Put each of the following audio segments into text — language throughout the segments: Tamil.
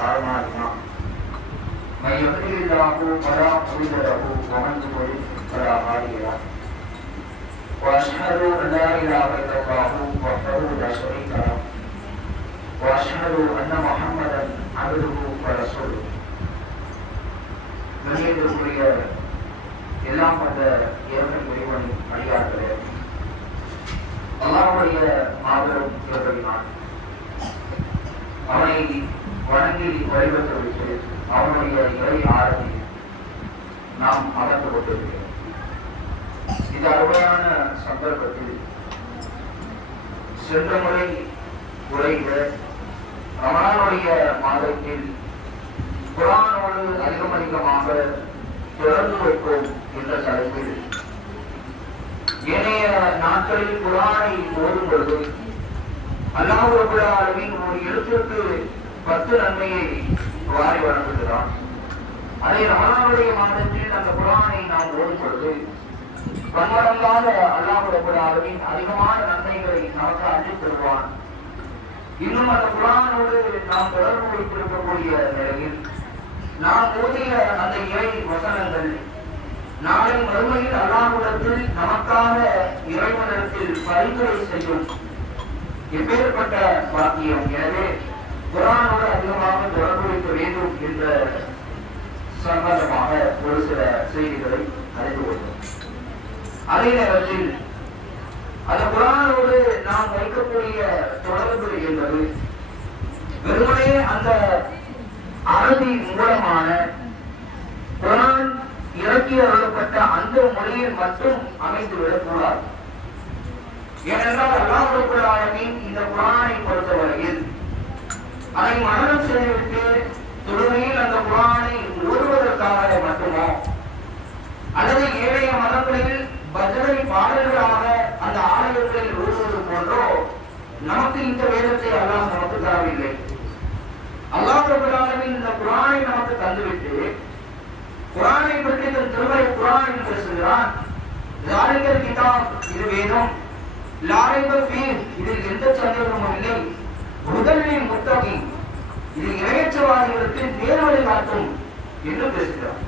أعمالنا من يهده الله فلا مضل له ومن يضلل فلا هادي له وأشهد أن لا إله إلا الله وحده لا شريك له وأشهد أن محمدا عبده ورسوله கண்ணியத்திற்குரிய எல்லாம் வந்த இறைவன் இறைவனின் அடியார்களே, அல்லாஹ்வுடைய மாபெரும் கிருபையினால் அவனை வணங்கி வழிபட்டுவிட்டு அவனுடைய இறை ஆரம்பில் நாம் அமர்ந்து கொண்டிருக்கிறோம். இந்த அருமையான சந்தர்ப்பத்தில் சென்ற முறை உரைத்த ரமலானுடைய மாதத்தில் குர்ஆனோடு அதிகமாக தொடர்பு வைப்போம் என்ற தலைப்பில் ஏனைய நாட்களில் குர்ஆனை ஓதும் பொழுது அல்லாஹ் ரப்பல் ஆலமீன் ஒரு எழுத்திற்கு 10 நன்மையை வாரி வழங்குகிறான். அதே ரமலானுடைய மாதத்தில் அந்த குர்ஆனை நாம் ஓதும் பொழுது பன்மடங்காக அல்லாஹ் ரப்பல் ஆலமீன் அதிகமான நன்மைகளை நமக்கு அள்ளித் தருவான். இன்னும் அந்த குர்ஆனோடு நாம் தொடர்பு வைத்திருக்கக்கூடிய நிலையில் நாம் ஓதிய அந்த இறை வசனங்கள் நாளை மறுமையில் அல்லாஹ்விடத்தில் நமக்காக இறைவனிடத்தில் பரிந்துரை செய்யும் எப்பேற்பட்ட பாக்கியம். எனவே குர்ஆனோடு அதிகமாக தொடர்பு வைக்க வேண்டும் என்ற சம்பந்தமாக ஒரு சில செய்திகளை அறிந்து கொள்வோம். அதே நேரத்தில் அந்த குர்ஆனோடு நாம் வைக்கக்கூடிய தொடர்பு என்பது வெறுமனே அந்த அரபி மூலமான குர்ஆன் இறக்கி அருளப்பட்ட அந்த மொழியில் மட்டும் அமைந்துவிடக்கூடாது. ஏனென்றால் அல்லாஹ் ரப்பல் ஆலமீன் இந்த குர்ஆனை பொறுத்தவரையில் அதை மனனம் செய்துவிட்டு தொழுகையில் அந்த குர்ஆனை ஓதுவதற்காக மட்டுமோ அல்லது ஏழைய மதங்களில் பஜனை பாடல்களாக அந்த ஆலயங்களில் ஓதுவது போன்றோ நமக்கு இந்த வேதத்தை அல்லாஹ் நமக்கு தரவில்லை. அல்லாஹ் ரப்பல் ஆலமீன் இந்த குர்ஆனை நமக்கு தந்துவிட்டு குர்ஆனை பற்றி தன் திருமறை குர்ஆனில் பேசுகிறான். ஸாலிகல் கிதாப், இது வேதம், லா ரைப ஃபீஹ், இதில் எந்த சந்தேகமும் இல்லை, ஹுதல் லில் முத்தகீன், இது இறையற்றவாதிகளுக்கு நேர்வழி காட்டும் என்று பேசுகிறார்.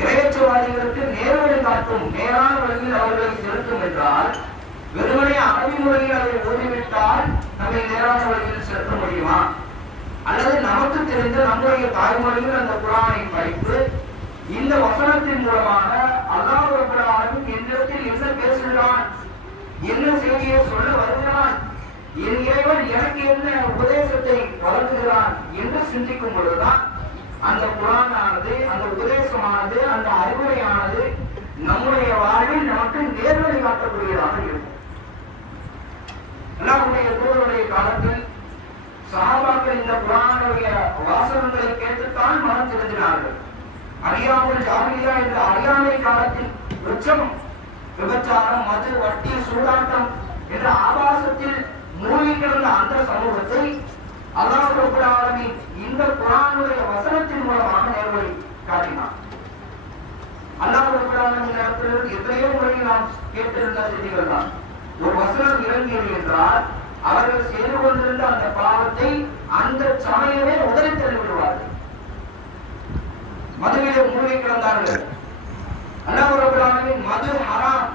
இறையற்றவாதிகளுக்கு நேர்வழி காட்டும், நேரான வழியில் அவர்களை செலுத்தும் என்றால் வெறுமனே அரபி முறையில் அதை ஓதிவிட்டால் நம்மை நேரான வழியில் செலுத்த முடியுமா? அல்லது நமக்கு தெரிந்த நம்முடைய தாய்மொழியில் அந்த குர்ஆனை படித்து இந்த வசனத்தின் மூலமாக அல்லாஹ் ரப்பல் ஆலமீன் என்னிடத்தில் என்ன பேசுகிறான், என்ன செய்தியை சொல்ல வருகிறான், என் இறைவன் எனக்கு என்ன உபதேசத்தை வழங்குகிறான் என்று சிந்திக்கும் பொழுதுதான் அந்த குர்ஆனானது, அந்த உபதேசமானது, அந்த அறிவுரையானது நம்முடைய வாழ்வில் நமக்கு நேர்வழி காட்டக்கூடியதாக இருக்கும். அல்லாஹ்வுடைய தூதருடைய காலத்தில் சஹாபாக்கள் இந்த குர்ஆனுடைய வாசகங்களை கேட்டுத்தான் மனம் திருந்தினார்கள். அறியாமல் ஜாஹிலியா என்ற அறியாமை காலத்தில் உச்சம் விபச்சாரம், மது, வட்டி, சூதாட்டம் என்ற ஆபாசத்தில் மூழ்கி கிடந்த அந்த சமூகத்தை அல்லாஹ் ரப்பல் ஆலமீன் இந்த குர்ஆனுடைய வசனத்தின் மூலமாக நேர்வழி காட்டினார். அல்லாஹ் ரப்பல் ஆலமீன் இடத்தில் எத்தனையோ முறையில் நாம் கேட்டிருந்த செய்திகள் தான். ஒரு வசனம் இறங்கியது என்றால் அவர்கள் செய்து கொண்டிருந்த அந்த பாவத்தை அந்த சமயமே உதறி தள்ளி விடுவார்கள். மதுவிலே மூழ்கி கிடந்தார்கள். அல்லாஹ் ரப்பல் ஆலமீன் மது ஹராம்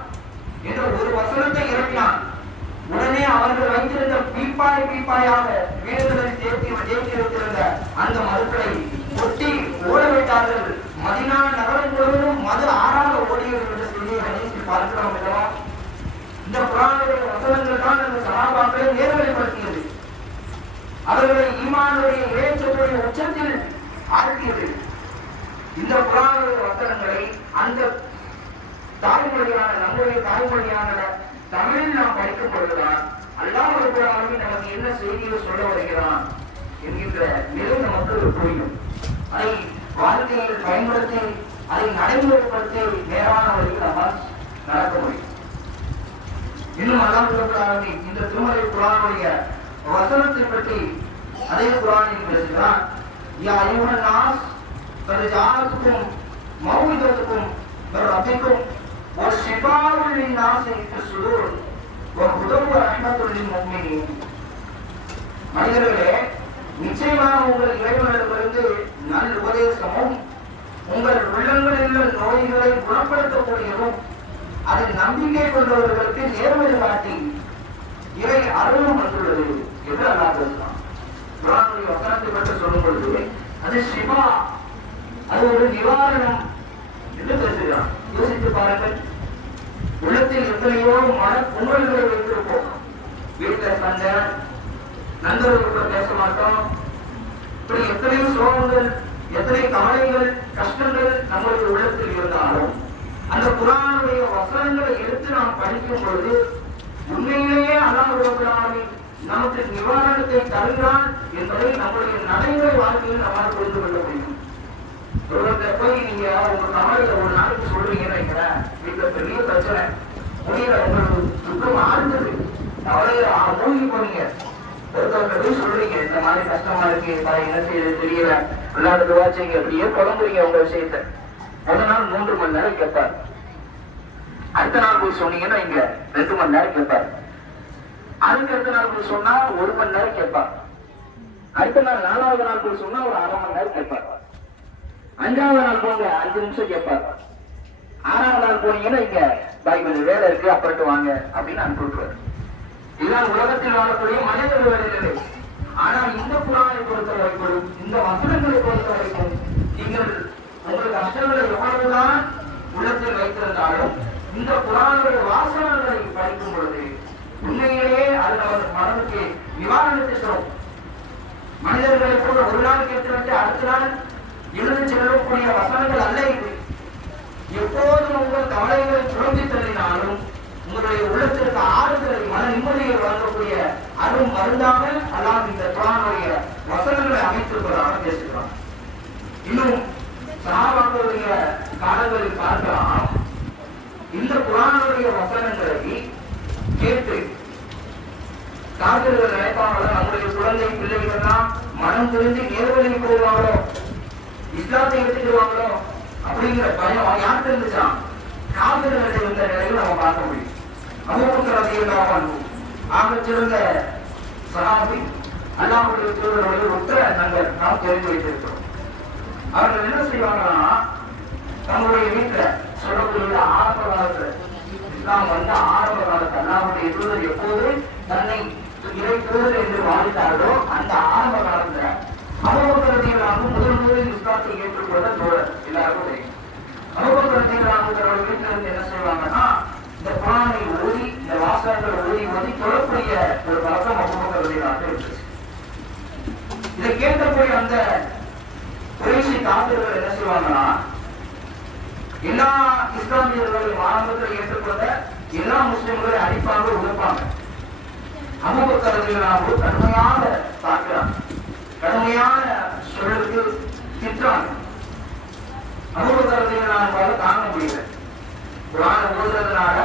என்ற ஒரு வசனத்தை இறக்கினான். உடனே அவர்கள் வைத்திருந்த பீப்பாயாக வீடுகளில் தேக்கி வைத்திருந்த அந்த மதுக்களை ஒட்டி ஓடவிட்டார்கள். மதீனா நகரம் முழுவதும் மது ஆறாக ஓடியது என்ற செய்தியை ஹதீஸில் பார்க்கிறோம் அல்லவா? இந்த குர்ஆனுடைய வசனங்கள் தான் அந்த சஹாபாக்களை நேர்வழிப்படுத்தியது. அவர்களை ஈமானுடைய இறைச்சலுடைய உச்சத்தில் ஆழ்த்தியது. இந்த குர்ஆனுடைய வசனங்களை அந்த தாய்மொழியான நம்முடைய தாய்மொழியான தமிழில் நாம் படிக்கும் பொழுதுதான் அல்லாஹ் ரப்பல் ஆலமீன் நமக்கு என்ன செய்தியை சொல்ல வருகிறான் என்கின்ற நிலை நமக்கு புரியும். அதை வாழ்க்கையில் பயன்படுத்தி அதை நடைமுறைப்படுத்தி நேரான வழியில் நம்மால் நடக்க முடியும். இன்னும் அல்லாஹ் ரப்பல் ஆலமீன் இந்த திருமறை குர்ஆனுடைய வசனத்தை பற்றி அதே குர்ஆனில் பேசுகிறான். யா அய்யுஹன் நாஸ் கத் ஜாஅத்துக்கும் மௌஇதத்துக்கும் மின் ரப்பிக்கும் வஷிஃபாஉன் லின்னாஸி ஃபிஸ் ஸுதூர் வஹுதன் வரஹ்மத்துல் லில் முஃமினீன். மனிதர்களே, நிச்சயமாக உங்கள் இறைவனிடமிருந்து நல் உபதேசமும் உங்கள் உள்ளங்களில் நோய்களை குணப்படுத்தக்கூடியதும் அதில் நம்பிக்கை கொண்டவர்களுக்கு நேர்வழி காட்டி இறை அருளும் வந்துள்ளது என்று அல்லாஹ் பேசலாம். குர்ஆனுடைய வசனத்தை பற்றி சொல்லும் பொழுது அது ஷிஃபா, அது ஒரு நிவாரணம் என்று பேசுகிறான். யோசித்து பாருங்கள், உள்ளத்தில் எத்தனையோ மன பொங்கல்களை வைத்திருப்போம். வீட்டில் சண்டை, நண்பர்களுக்கு பேச மாட்டோம், இப்படி எத்தனையோ சோகங்கள், எத்தனை கவலைகள், கஷ்டங்கள் நம்முடைய உள்ளத்தில் இருந்தாலும் அந்த குர்ஆனுடைய வசனங்களை எடுத்து நாம் படிக்கும் பொழுது உண்மையிலேயே அல்லாஹ் ரப்பல் ஆலமீன் நமக்கு நிவாரணத்தை தருகிறான் என்பதை நம்முடைய நடைமுறை வாழ்க்கையில் நம்மால் புரிந்து கொள்ள முடியும். ஒருவர்கிட்ட போய் நீங்க உங்க கவலையை ஒரு நாளைக்கு சொல்றீங்கன்னு வீட்டுல பெரிய பிரச்சனை, முடியல, உங்களுக்கு துக்கம் ஆழ்ந்தது, கவலையில மூழ்கி போனீங்க, ஒருத்தவங்க போய் சொல்றீங்க இந்த மாதிரி கஷ்டமா இருக்கு, என்ன செய்யறது தெரியல, விளையாடு துவாச்சிங்க, அப்படியே குழம்புறீங்க உங்க விஷயத்த. முதல் நாள் 3 மணி நேரம் கேட்பார், அடுத்த நாள் போய் சொன்னீங்கன்னா இங்க 2 மணி நேரம் கேட்பார், அதுக்கு அடுத்த நாள் போய் சொன்னா 1 மணி நேரம் கேட்பார், அடுத்த நாள் 4வது நாள் போய் சொன்னா ஒரு 1/2 மணி நேரம் கேட்பார், 5வது நாள் போங்க 5 நிமிஷம் கேட்பார், 6வது நாள் போனீங்கன்னா இங்க பாய் வேலை இருக்கு அப்புறட்டு வாங்க அப்படின்னு அனுப்பிவிட்டுருவாரு. இதுதான் உலகத்தில் வாழக்கூடிய மனிதர்கள். ஆனால் இந்த குர்ஆனை பொறுத்த வரைக்கும், இந்த வசனங்களை பொறுத்த வரைக்கும், நீங்கள் உங்கள் கஷ்டங்களை எவ்வளவுதான் உள்ளத்தில் வைத்திருந்தாலும் இந்த குர்ஆனுடைய வாசகங்களை படிக்கும் பொழுது உண்மையிலேயே அது நமது மனதுக்கு நிவாரணத்தை தரும். மனிதர்களை கூட ஒரு நாள் கேட்டுவிட்டு அடுத்த நாள் எழுதி செல்லக்கூடிய வசனங்கள் அல்ல இது. எப்போதும் உங்கள் கவலைகளை சுழந்தி தள்ளினாலும் உங்களுடைய உள்ளத்திற்கு ஆறுதலை, மன நிம்மதியை வழங்கக்கூடிய அரும் மருந்தாக அல்லாஹ் இந்த குர்ஆனுடைய வசனங்களை அமைத்திருப்பதாக பேசுகிறான். இன்னும் சஹாபாக்களுடைய காலங்களில் பார்க்கலாம், இந்த குர்ஆனுடைய வசனங்களை கேட்டு காவிர்கள் நினைப்பாங்களோ நம்முடைய குழந்தை பிள்ளைகள் எல்லாம் மனம் தெரிந்து நேர்வழிக்கு போவாங்களோ, இஸ்லாத்தை எடுத்துக்குவாங்களோ அப்படிங்கிற பயம் யாருக்கு இருந்துச்சான்? காவிர்கள் இருந்த நிலையில் நம்ம பார்க்க முடியும். அபூபக்கர் ரலியல்லாஹு அன்ஹு ஆகச் சிறந்த சஹாபி, அல்லாஹ்வுடைய தூதருடைய உற்ற நண்பர், நாம் தெரிந்து வைத்திருக்கிறோம். அவர்கள் என்ன செய்வாங்கன்னா, நம்முடைய வீட்டுல சொல்லக்கூடிய ஆரம்ப காலத்துல, இஸ்லாம் வந்து ஆரம்ப காலத்துல அல்லாஹ்வுடைய தூதர் எப்போது தன்னை இறை தூதர் என்று வாழ்ந்தார்களோ அந்த ஆரம்ப காலத்துல அபூபக்கர் ரலியல்லாஹு முதலில் இஸ்லாத்தை ஏற்றுக்கொண்ட தோழர் எல்லாருக்கும் தெரியும். அபூபக்கர் ரலியல்லாஹு அவர்கள் வீட்டுல இருந்து என்ன செய்வாங்கன்னா, இந்த குர்ஆனை ஓதி, இந்த வாசகங்களை ஓதி தொழக்கூடிய ஒரு பழக்கம் அபூபக்கர் ரலியல்லாஹு இருந்துச்சு. இதை கேட்கக்கூடிய அந்த குறைஷி காபிர்கள் என்ன செய்வாங்கன்னா, எல்லா இஸ்லாமியர்களையும் ஆரம்பத்தில் ஏற்றுக்கொண்ட எல்லா முஸ்லிம்களையும் அடிப்பாங்க, உழைப்பாங்க. அபூபக்கர் ரலியல்லாஹு கடுமையாக தாக்குறாங்க, கடுமையான சொல்லுக்கு திட்டுறாங்க. அபூபக்கர் ரலியல்லாஹு தாங்க முடியல. குர்ஆனை ஓதுறதுனால,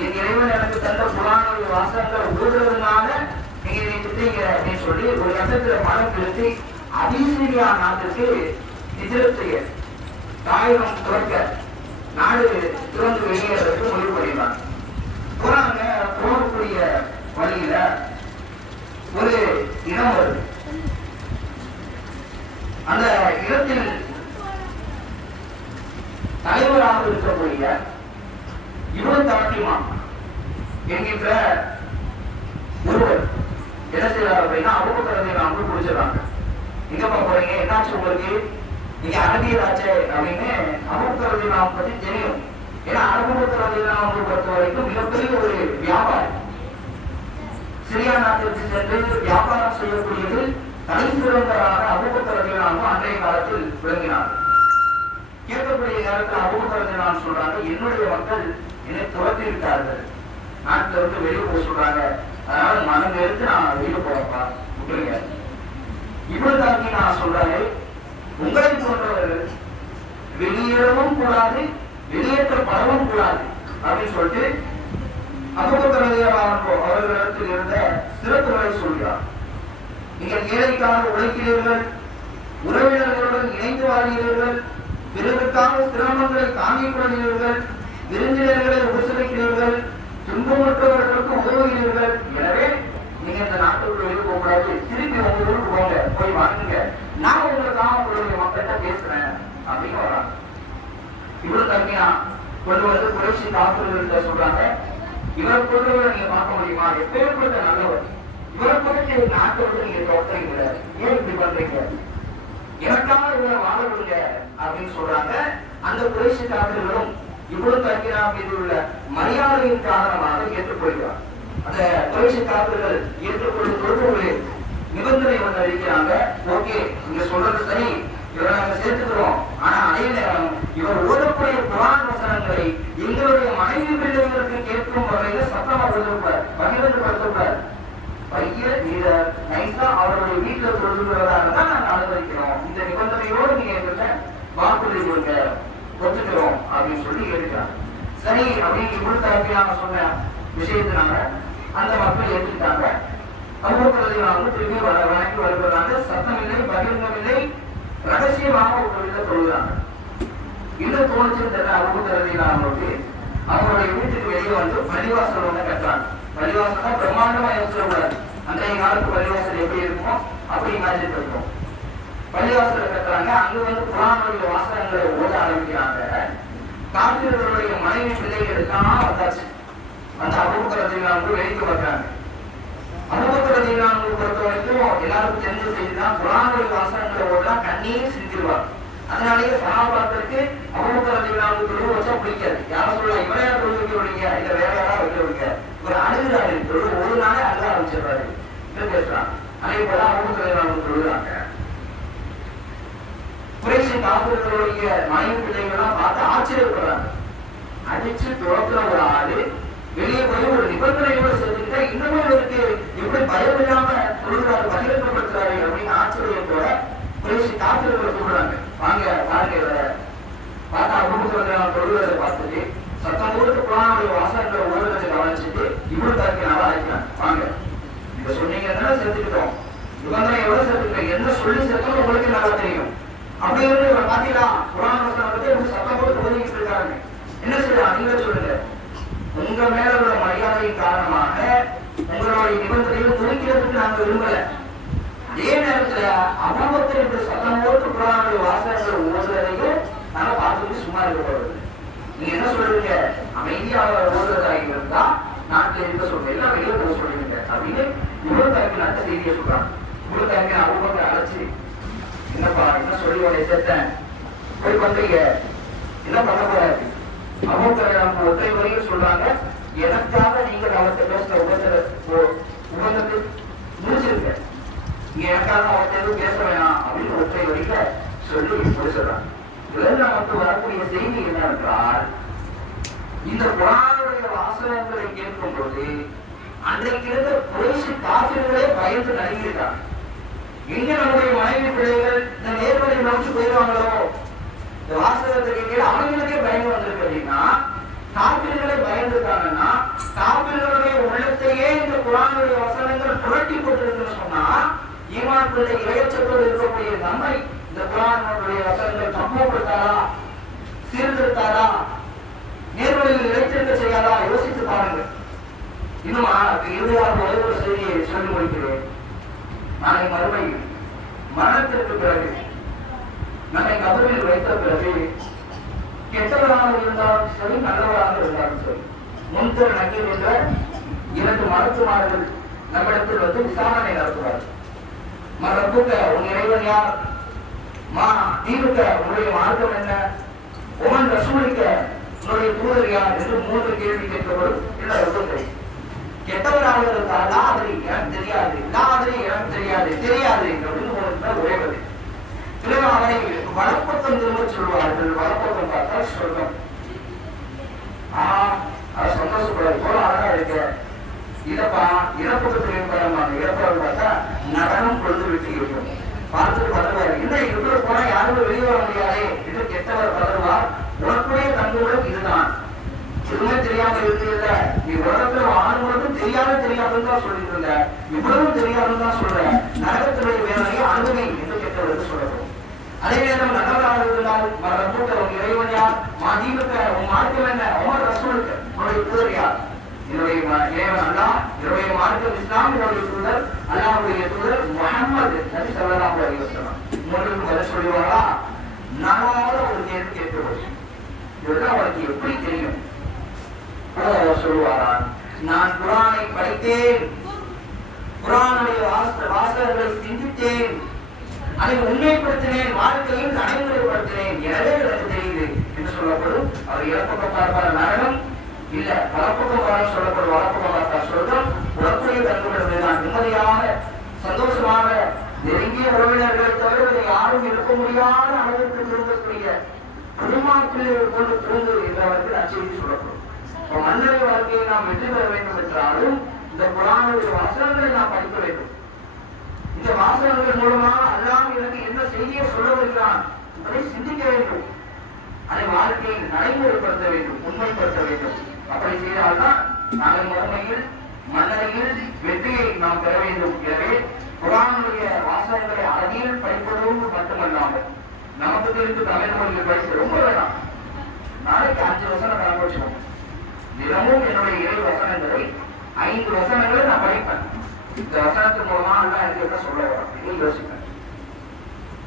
என் இறைவன் எனக்கு தந்த குர்ஆனுடைய வாசகங்களை ஓதுறதுனால நீங்க என்னை திட்டீங்க அப்படின்னு சொல்லி ஒரு கட்டத்துல மனம் பிடித்து அபிசீனியா நாட்டுக்கு ஹிஜ்ரத் செய்ய, தாயகம் துறக்க, நாடு திறந்து வெளியேறதுக்கு முடிவு பண்ணினாங்க. போறாங்க, போகக்கூடிய வழியில ஒரு இடம் வருது. அந்த இடத்தில் தலைவராக இருக்கக்கூடிய இவன் தாட்டிமா என்கின்ற ஒருவர் என்ன செய்யறாரு அப்படின்னா, அபூபக்கர் ரலியல்லாஹு புடிச்சிடறாங்க. எங்கப்பா போறீங்க, என்னாச்சு உங்களுக்கு, நீங்க அரபியராச்சே அப்படின்னு. அபூபக்கர் ரலியல்லாஹு பத்தி தெரியும். ஏன்னா அபூபக்கர் ரலியல்லாஹு பொறுத்த வரைக்கும் மிகப்பெரிய ஒரு வியாபாரி. சிரியா நாட்டிற்கு சென்று வியாபாரம் செய்யக்கூடியது தனி சிறந்தவராக அபூபக்கர் ரலியல்லாஹு அன்றைய காலத்தில் விளங்கினார். கேட்கக்கூடிய நேரத்தில் அபூபக்கர் ரலியல்லாஹு சொல்றாங்க, என்னுடைய மக்கள் என்னை துரத்தி விட்டார்கள், நாட்டில இருந்து வெளியே போக சொல்றாங்க, அதனால மனம் எடுத்து நான் வெளியே போறப்பா விட்டுருங்க. இவ்வளவு தாக்கி நான் சொல்றேன், உங்களை போன்றவர்கள் வெளியேறவும் கூடாது, வெளியேற்றப்படவும் கூடாது அப்படின்னு சொல்லிட்டு அபூபக்கர் ரலியல்லாஹு அவர்களிடத்தில் இருந்த சிறப்புகளை சொல்கிறார். நீங்கள் ஏழைக்காக உழைக்கிறீர்கள், உறவினர்களுடன் இணைந்து வாழ்கிறீர்கள், பிறருக்காக சிரமங்களை தாங்கிக் கொள்கிறீர்கள், விருந்தினர்களை உபசரிக்கிறீர்கள், துன்பமற்றவர்களுக்கு உதவுகிறீர்கள். எனவே நீங்க இந்த நாட்டுக்கு வெளியே போக கூடாது, திருப்பி உங்க ஊருக்கு போங்க, போய் வாங்குங்க, நான் உங்களுக்காக உங்களுடைய மக்கள்கிட்ட பேசுறேன் அப்படின்னு வராங்க. இவ்வளவு கம்மியா கொண்டு வந்து குறைச்சி காப்பீடுகிட்ட சொல்றாங்க, இவரை பொறுத்தவரை நீங்க பார்க்க முடியுமா, எப்பேற்பட்ட நல்லவர், இவரை பொறுத்து நாட்டை விட்டு நீங்க தோற்றீங்க, ஏன் இப்படி பண்றீங்க, எனக்காக இவரை வாழ விடுங்க அப்படின்னு சொல்றாங்க. அந்த குறைச்சி காப்பீடுகளும் இவ்வளவு கம்மியா மீது உள்ள மரியாதையின் காரணமாக ஏற்றுக்கொள்கிறார். அந்த குறைச்சி காப்பீடுகள் ஏற்றுக்கொள்ளும் பொழுது நிபந்தனை ஒன்று அளிக்கிறாங்க. ஓகே, நீங்க சொல்றது சரி, இவரை நாங்க சேர்த்துக்கிறோம், ஆனா அதே நேரம் இவர் ஓதக்கூடிய குர்ஆன் வசனங்களை எங்களுடைய மனைவி பிள்ளைகளுக்கு கேட்கும் வகையில சத்தமா ஓதக்கூடாது, பகிரங்கப்படுத்தக்கூடாது. பைய இத நைசா அவருடைய வீட்டுல சொல்லுகிறதாக தான் நாங்க அனுமதிக்கிறோம், இந்த நிபந்தனையோடு நீங்க எங்கிட்ட வாக்குறுதி கொடுங்க, ஒத்துக்கிறோம் அப்படின்னு சொல்லி கேட்டுக்கிறாங்க. சரி அப்படின்னு இவ்வளவு தரப்பினாங்க சொன்ன விஷயத்தினால அந்த மக்கள் ஏற்றுக்கிட்டாங்க. அபூபக்கர் திரும்பி வணங்கி வருகிறாங்க. சத்தம் இல்லை, பகிரங்கம் இல்லை, ரகசியமாக ஒரு சொல்லுறாங்க. இன்னும் தோணுச்சுன்னு தெரியல அபூபக்கர் அவங்களுடைய வீட்டுக்கு வெளியே வந்து பள்ளிவாசல் ஒண்ணு கட்டுறாங்க. பள்ளிவாசல் தான் பிரம்மாண்டமா யோசிக்கக்கூடாது, அன்றைய காலத்து பள்ளிவாசல் எப்படி இருக்குமோ அப்படி இமேஜின் இருக்கும். பள்ளிவாசல கட்டுறாங்க. அங்க வந்து குர்ஆனுடைய வாசகங்களை ஓத ஆரம்பிக்கிறாங்க. காபிர்களுடைய மனைவி பிள்ளைகள் எல்லாம் வந்தாச்சு. அந்த அபூபக்கர் ரலியல்லாஹு வெளிக்கு வர்றாங்க. அபூபக்கர் ரலியல்லாஹு பொறுத்த வரைக்கும் எல்லாருக்கும் தெரிஞ்ச செய்திதான், குர்ஆனுடைய வாசகங்களை ஓதா கண்ணீர் சிந்திடுவார். அதனாலேயே சஹாபாக்களுக்கு அபூபக்கர் ரலியல்லாஹு தொழுவ வச்சா பிடிக்காது. யாரும் சொல்ல இவரே தொழுவ வைக்க விடுங்க, இல்ல வேற யாராவது வைக்க விடுங்க, இவர் அழுகிறாரு, ஒரு நாளே அழுக ஆரம்பிச்சிடுறாரு பேசுறாங்க. அதே போல அபூபக்கர் ரலியல்லாஹு தொழுகிறாங்க. குறைஷி காபிர்களுடைய மனைவி பிள்ளைகள்லாம் பார்த்து ஆச்சரியப்படுறாங்க. அடிச்சு துரத்துற ஒரு ஆளு வெளியே போய் ஒரு நிபந்தனையோட சேர்த்துக்கிட்டா இன்னமும் இவருக்கு எப்படி பயம் இல்லாம சொல்றாரு, பகிரங்கப்படுத்துறாரு அப்படின்னு ஆச்சரியத்தோட குறைஷி காபிர்களை சொல்றாங்க. வாங்க பாருங்க, இவரை பார்த்தா அபூபக்கர் தொழுகிறத பார்த்துட்டு சத்தம் போட்டு குர்ஆனுடைய வாசகங்களை ஓடுறதை கவனிச்சுட்டு இவ்வளவு தாக்கினால அழைக்கிறாங்க. வாங்க, இத சொன்னீங்கன்னா சேர்த்துக்கிட்டோம், நிபந்தனையோட சேர்த்துக்கிட்டோம், என்ன சொல்லி சேர்த்தோம் உங்களுக்கு நல்லா தெரியும். அப்படி இருந்து இவர் பாத்தீங்களா குர்ஆன் வசனத்தை சத்தம் போட்டு ஓதிக்கிட்டு இருக்காங்க. என்ன செய்யலாம், நீங்களே சொல்லுங்க. உங்க மேல உள்ள மரியாதையின் காரணமாக உங்களுடைய நிபந்தனையை குறிக்கிறதுக்கு நாங்க விரும்பல. அதே நேரத்துல அபூபக்கர் என்று சத்தம் போட்டு குர்ஆனுடைய வாசகங்களை ஓதுறதையும் நாங்க பார்த்துட்டு சும்மா இருக்கப்படுறது. நீங்க என்ன சொல்றீங்க, அமைதியாக ஓதுறதாக இருந்தா நாட்டில் இருக்க சொல்றேன், எல்லாம் வெளியே போக சொல்றீங்க அப்படின்னு இவ்வளவு தரப்பில் நாட்டு செய்தியை சொல்றாங்க. இவ்வளவு தரப்பில் அபூபக்கர் அழைச்சு, என்னப்பா என்ன சொல்லி உடைய சேர்த்தேன், போய் பண்றீங்க, என்ன பண்ண போறாரு. அபூபக்கர் ஒற்றை வரையும் சொல்றாங்க, எனக்காக நீங்கள் அவர்கிட்ட பேசுற உபந்தத்தை முடிச்சிருக்க, நீங்க எனக்காக அவர்கிட்ட எதுவும் பேச வேணாம் அப்படின்னு ஒற்றை வரையில சொல்லி முடிச்சிடறாங்க. இதுல நமக்கு வரக்கூடிய செய்தி என்னவென்றால், இந்த குர்ஆனுடைய வாசகங்களை கேட்கும் போது அன்றைக்கு இருந்த குறைஷி காபிர்களே பயந்து நடுங்கிட்டாங்க. எங்க நம்முடைய மனைவி பிள்ளைகள் இந்த நேர்வழி நோக்கி போயிடுவாங்களோ, இந்த வாசகத்தை கேட்க அவங்களுக்கே பயந்து வந்திருக்கு அப்படின்னா, காபிர்களே பயந்துட்டாங்கன்னா காபிர்களுடைய உள்ளத்தையே இந்த குர்ஆனுடைய வசனங்கள் புரட்டி போட்டிருக்குன்னு சொன்னா, ஈமான் பிள்ளை இறையச்சத்தோடு இருக்கக்கூடிய நம்மை இந்த குர்ஆனுடைய வசனங்கள் சம்பவப்படுத்தாரா, சீர்திருத்தாரா, நேர்வழியில் இறைச்சிருக்க செய்யாதா, யோசித்து பாருங்க. இன்னும் இறுதியாக ஒரே ஒரு செய்தியை சொல்லி முடிக்கிறேன். நாளை மறுமை மரணத்திற்கு பிறகு நம்மை கபரில் வைத்த பிறகு கெட்டவராக இருந்தாலும் சரி, நல்லவராக இருந்தாலும் சரி, முன்திரு நக்கீர் என்ற 2 மருத்துவர்கள் நம்மிடத்தில் வந்து விசாரணை நடத்துவார்கள். மரப்புக்க உன் இறைவன் யார், தீவுக்க உன்னுடைய மார்க்கம் என்ன, உமன் ரசூலிக்க உன்னுடைய தூதர் யார் என்று 3 கேள்வி கேட்கப்படும். எல்லாருக்கும் தெரியும். கெட்டவராக இருந்தால் லாதிரி எனக்கு தெரியாது, லாதிரி எனக்கு தெரியாது, தெரியாது அப்படின்னு ஒரே பதில். அவரை வலப்பக்கம் திரும்ப சொல்வார்கள். வலப்பக்கம் பார்த்தா சொர்க்கம். அது சந்தோஷப்படாது, போல அழகா இருக்க. இதப்பா இறப்பக்கத்தில் இருப்பாங்க, இறப்படம் பார்த்தா நடனம் கொண்டு விட்டு இருக்கும். பார்த்துட்டு பதறுவாரு, என்ன இவ்வளவு போனா யாருமே வெளியே வர முடியாது என்று கெட்டவர் பதறுவார். உனக்குடைய தங்குடன் இதுதான், எதுவுமே தெரியாம இருந்தீங்க, நீ உலகத்துல ஆணுங்களுக்கும் தெரியாதுன்னு தான் சொல்லிட்டு இருந்த, இவ்வளவும் தெரியாதுன்னு தான் சொல்ற, நரகத்தினுடைய வேதனையை அனுபவி என்று கெட்டவருக்கு சொல்லணும். அதே நேரம் நல்லவராக இருந்தால் ரப்புக்க உன் இறைவன் யார், தீபக்க உன் மார்க்கம் என்ன, உமர் ரசூலுக்கு உன்னுடைய தூதர் யார், என்னுடைய தேவன் அல்லாஹ், என்னுடைய மார்க்கம் இஸ்லாம், என்னுடைய தூதர் அல்லாஹ்வுடைய தூதர் முஹம்மது நபி ஸல்லல்லாஹு அலைஹி வஸல்லம். உங்களுக்கு பதில் சொல்லுவாங்களா? நானால ஒரு கேள்வி கேட்கப்படுது. இதெல்லாம் அவருக்கு எப்படி தெரியும்? அவர் சொல்லுவாரா, நான் குர்ஆனை படித்தேன், குர்ஆனுடைய வாசகங்களை சிந்தித்தேன், அதை உண்மைப்படுத்தினேன், வாழ்க்கையில் நடைமுறைப்படுத்தினேன், எனவே எனக்கு தெரியுது என்று சொல்லப்படும். அவர் இறப்பக்கம் பார்ப்பார் நரகம் இல்ல, வளப்பக்கம் சொல்லப்படும் வளப்பக்கம் பார்த்தார் சொல்றோம். உலகத்தையே கண்டுபிடிப்பது நான் நிம்மதியாக சந்தோஷமாக நெருங்கிய உறவினர்களை தவிர இதை யாரும் இருக்க முடியாத அளவுக்கு திரும்பக்கூடிய குடும்பத்தில் கொண்டு திருந்து என்றவர்கள் அச்செய்தி சொல்லப்படும். மன்னரை வாழ்க்கையை நாம் வெற்றி பெற வேண்டும் என்றாலும் இந்த குர்ஆனுடைய வசனங்களை நாம் படிக்க வேண்டும். இந்த வாசகங்கள் மூலமா அல்லாஹ் எனக்கு என்ன செய்தியை சொல்ல வருகிறான் அதை சிந்திக்க வேண்டும், அதை வாழ்க்கையில் நடைமுறைப்படுத்த வேண்டும், உண்மைப்படுத்த வேண்டும். அப்படி செய்தால்தான் நாங்கள் மறுமையில் மன்னரையில் வெற்றியை நாம் பெற வேண்டும். எனவே குர்ஆனுடைய வாசகங்களை அழகில் படிப்பதோடு மட்டுமல்லாமல் நமக்கு தெரிந்து தமிழ் மொழியில் படிக்க ரொம்ப வேண்டாம். நாளைக்கு 5 வசனம் கணக்கு தினமும் என்னுடைய 7 வசனங்களை 5 வசனங்களை நான் படிப்பேன். இந்த வசனத்தின் மூலமா எல்லாம் எனக்கு என்ன சொல்ல வரும் யோசிப்பேன்.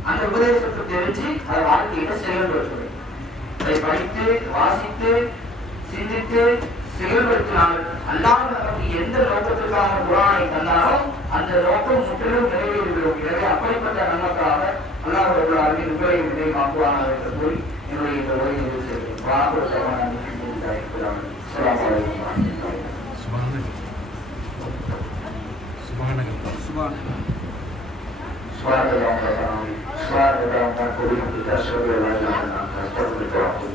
அந்த உபதேசத்தை தெரிஞ்சு அதை வாழ்க்கையில செயல்படுத்துவேன். அதை படித்து வாசித்து சிந்தித்து செயல்படுத்தினால் அல்லாஹ் நமக்கு எந்த நோக்கத்திற்காக குர்ஆனை தந்தாலும் அந்த நோக்கம் முற்றிலும் நிறைவேறிவிடும். எனவே அப்படிப்பட்ட நன்மைக்காக அல்லாஹ் ரப்பல் ஆலமீன் உங்களை விதைமாக்குவானாக என்று கூறி என்னுடைய இந்த உரையை நிறைவு செய்கிறேன். வாஹிரு தஅவானா அல்ஹம்துலில்லாஹி ரப்பில் ஆலமீன். அஸ்ஸலாமு அலைக்கும் வரஹ்மத்துல்லாஹி Subhanallah.